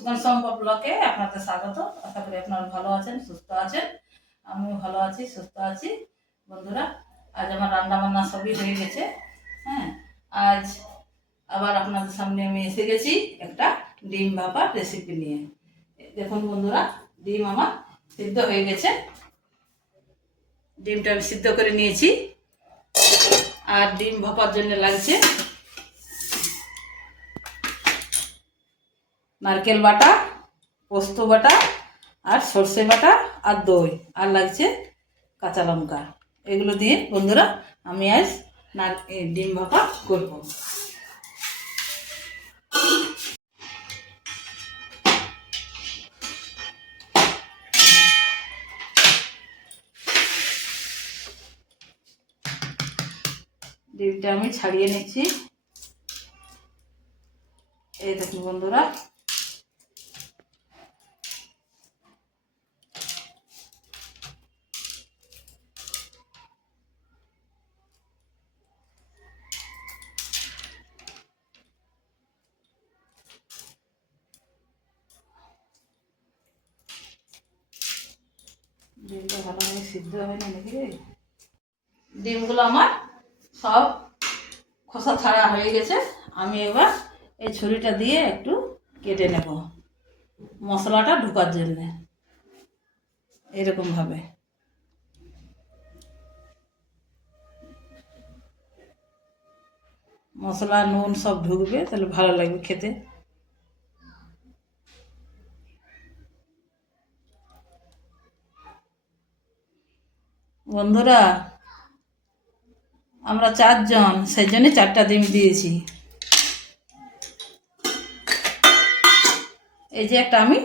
ব্লকে আপনাদের স্বাগত। আশা করি আপনারা ভালো আছেন, সুস্থ আছেন। আমিও ভালো আছি, সুস্থ আছি। বন্ধুরা, আজ আমার রান্না বান্না সবই হয়ে গেছে। হ্যাঁ আজ আবার আপনাদের সামনে আমি এসে গেছি একটা ডিম ভাপা রেসিপি নিয়ে। দেখুন বন্ধুরা, ডিম আমার সিদ্ধ হয়ে গেছে। ডিমটা আমি সিদ্ধ করে নিয়েছি। আর ডিম ভাপার জন্য লাগছে নারকেল বাটা, পোস্ত বাটা আর সর্ষে বাটা আর দই। আর লাগছে কাঁচা লঙ্কা। এগুলো দিয়ে বন্ধুরা আমি আজ নার ডিম ভাপা করব। ডিমটা আমি ছাড়িয়ে নিচ্ছি। এই দেখুন বন্ধুরা ডিমটা ভালোভাবে সিদ্ধ হয় না নাকি রে? ডিমগুলো আমার সব খোসা ছাড়া হয়ে গেছে। আমি এবার এই ছুরিটা দিয়ে একটু কেটে নেব। মশলাটা ঢোকার জন্যে। এরকমভাবে মশলা, নুন সব ঢুকবে, তাহলে ভালো লাগবে খেতে। বন্ধুরা, আমরা চারজন সেই জন্যে চারটা ডিম দিয়েছি। এই যে একটা আমি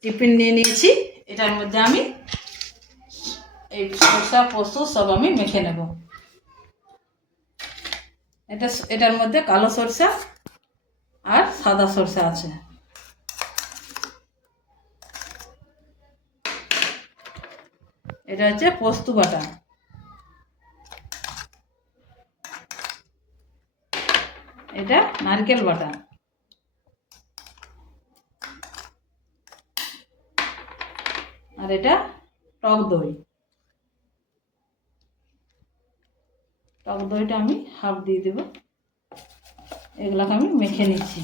টিফিন নিয়ে নিয়েছি, এটার মধ্যে আমি এই সরষা পশু সব আমি মেখে নেব। এটা এটার মধ্যে কালো সরষা আর সাদা সরষা আছে। এটা হচ্ছে পোস্ত বাটা। এটা নারকেল বাটা। আর এটা টক দই। টক দইটা আমি হাফ দিয়ে দেব। এগুলোকে আমি মেখে নিচ্ছি।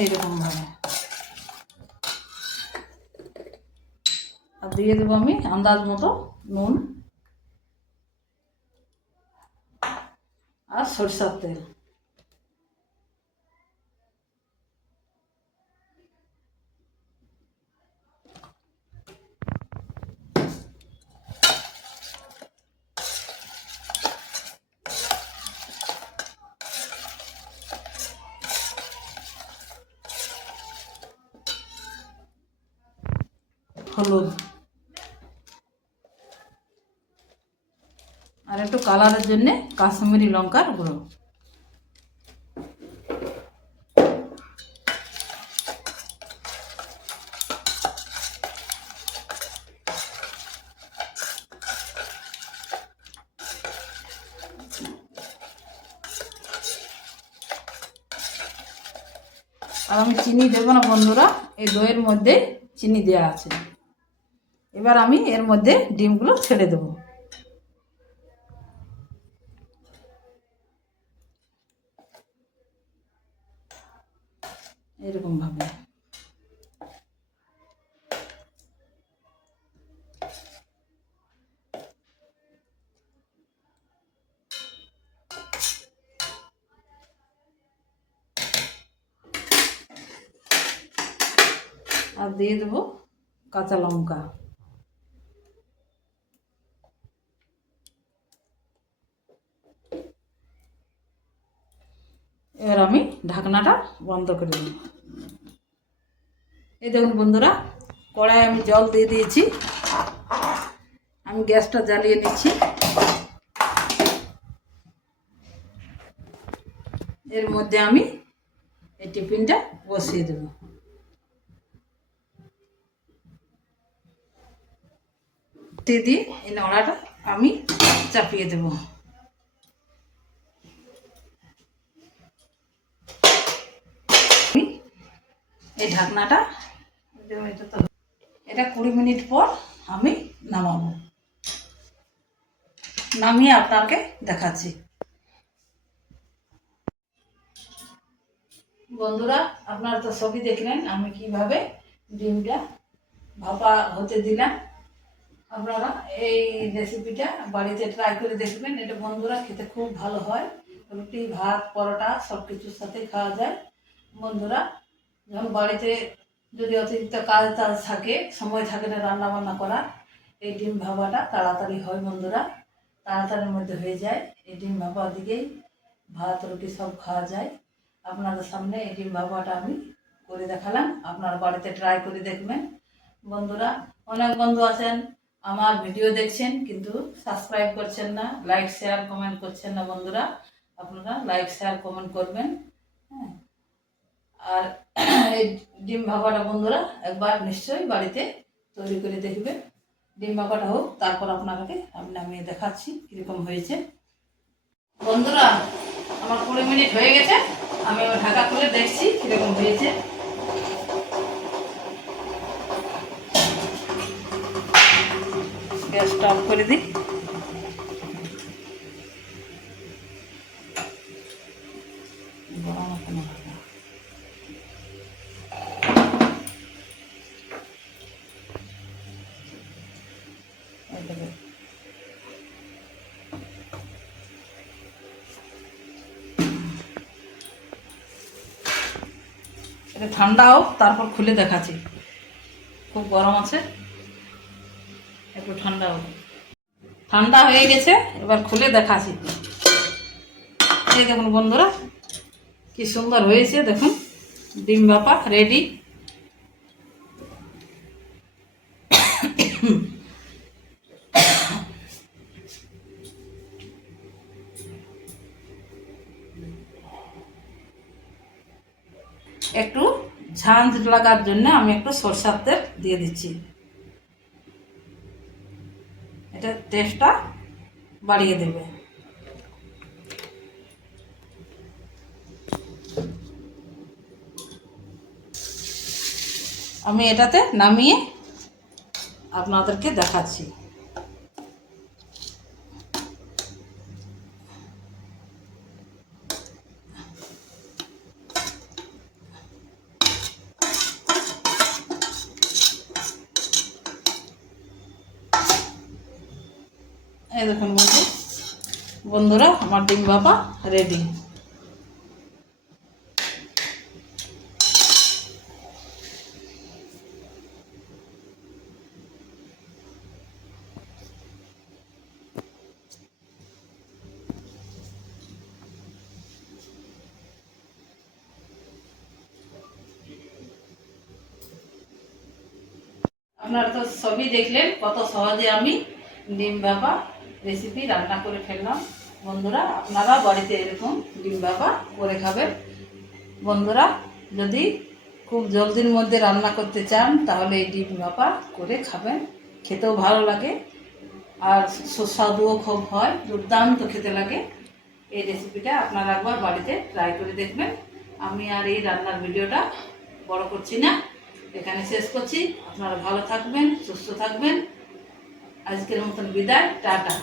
এইরকম ভাবে আর দিয়ে দেবো আমি আন্দাজ মতো নুন আর সরষার তেল। হলুদ। আর একটু কালারের জন্য কাশ্মীরি লঙ্কার গুঁড়ো। আর আমি চিনি দেবো না বন্ধুরা, এই দইয়ের মধ্যে চিনি দেওয়া আছে। এবার আমি এর মধ্যে ডিমগুলো ছেড়ে দেবো। এরকম ভাবে। আর দিয়ে দেবো কাঁচা লঙ্কা এবার আমি ঢাকনাটা বন্ধ করে দেব এই দেখুন বন্ধুরা কড়াই আমি জল দিয়ে দিয়েছি। আমি গ্যাসটা জ্বালিয়ে নিচ্ছি। এর মধ্যে আমি এই টিফিনটা বসিয়ে দেব। দিয়ে এই নড়াটা আমি চাপিয়ে দেব আমি এই ঢাকনাটা এটা কুড়ি মিনিট পর আমি নামাবো। নামিয়ে আপনাকে দেখাচ্ছি। বন্ধুরা, আপনারা তো সবই দেখলেন আমি কীভাবে ডিমটা ভাপা হতে দিলাম। আপনারা এই রেসিপিটা বাড়িতে ট্রাই করে দেখবেন। এটা বন্ধুরা খেতে খুব ভালো হয়। রুটি, ভাত, পরোটা সব কিছুর সাথে খাওয়া যায়। বন্ধুরা যখন বাড়িতে যদি অতিরিক্ত কাজ টাজ থাকে, সময় থাকে না রান্না বান্না করার, এই ডিম ভাবাটা তাড়াতাড়ি হয় বন্ধুরা। তাড়াতাড়ির মধ্যে হয়ে যায়। এই ডিম ভাপা দিকেই ভাত, রুটি সব খাওয়া যায়। আপনাদের সামনে এই ডিম ভাবাটা আমি করে দেখালাম। আপনার বাড়িতে ট্রাই করে দেখবেন। বন্ধুরা, অনেক বন্ধু আছেন, আমার ভিডিও দেখছেন, কিন্তু সাবস্ক্রাইব করছেন না লাইক শেয়ার কমেন্ট করছেন না বন্ধুরা। আপনারা লাইক শেয়ার কমেন্ট করবেন। হ্যাঁ। আর এই ডিম ভাপাটা বন্ধুরা একবার নিশ্চয়ই বাড়িতে তৈরি করে দেখবেন। ডিম ভাপাটা হোক, তারপর আপনাকে আমি আমি দেখাচ্ছি কীরকম হয়েছে। বন্ধুরা, আমার কুড়ি মিনিট হয়ে গেছে, আমি ঢাকা খুলে দেখছি কীরকম হয়েছে। গ্যাসটা অফ করে দিই গরম এখনও হবে না। এই দেখো। এটা ঠান্ডা হোক, তারপর খুলে দেখাচ্ছি। খুব গরম আছে। একটু ঠান্ডা হোক। ঠান্ডা হয়ে গেছে, এবার খুলে দেখাচ্ছি। এই দেখুন বন্ধুরা, কি সুন্দর হয়েছে, দেখুন। ডিম বাপা রেডি একটু ঝাঁঝ লাগার জন্য আমি একটু সরষার তেল দিয়ে দিচ্ছি। এটা টেস্টটা বাড়িয়ে দেবে। আমি এটাতে নামিয়ে আপনাদেরকে দেখাচ্ছি। এই দেখুন বন্ধু। বন্ধুরা, আমার ডিম বাবা রেডি আপনারা তো সবই দেখলেন কত সহজে আমি ডিম বাবা রেসিপি রান্না করে ফেললাম। বন্ধুরা, আপনারা বাড়িতে এরকম ডিম বাবা করে খাবেন। বন্ধুরা, যদি খুব জলদির মধ্যে রান্না করতে চান, তাহলে এই ডিম বাবা করে খাবেন। খেতেও ভালো লাগে। আর সুস্বাদুও খুব হয়, দুর্দান্ত খেতে লাগে। এই রেসিপিটা আপনারা একবার বাড়িতে ট্রাই করে দেখবেন। আমি আর এই রান্নার ভিডিওটা বড় করছি না। এখানে শেষ করছি। আপনারা ভালো থাকবেন, সুস্থ থাকবেন। আজকের মতন বিদায় টাটা।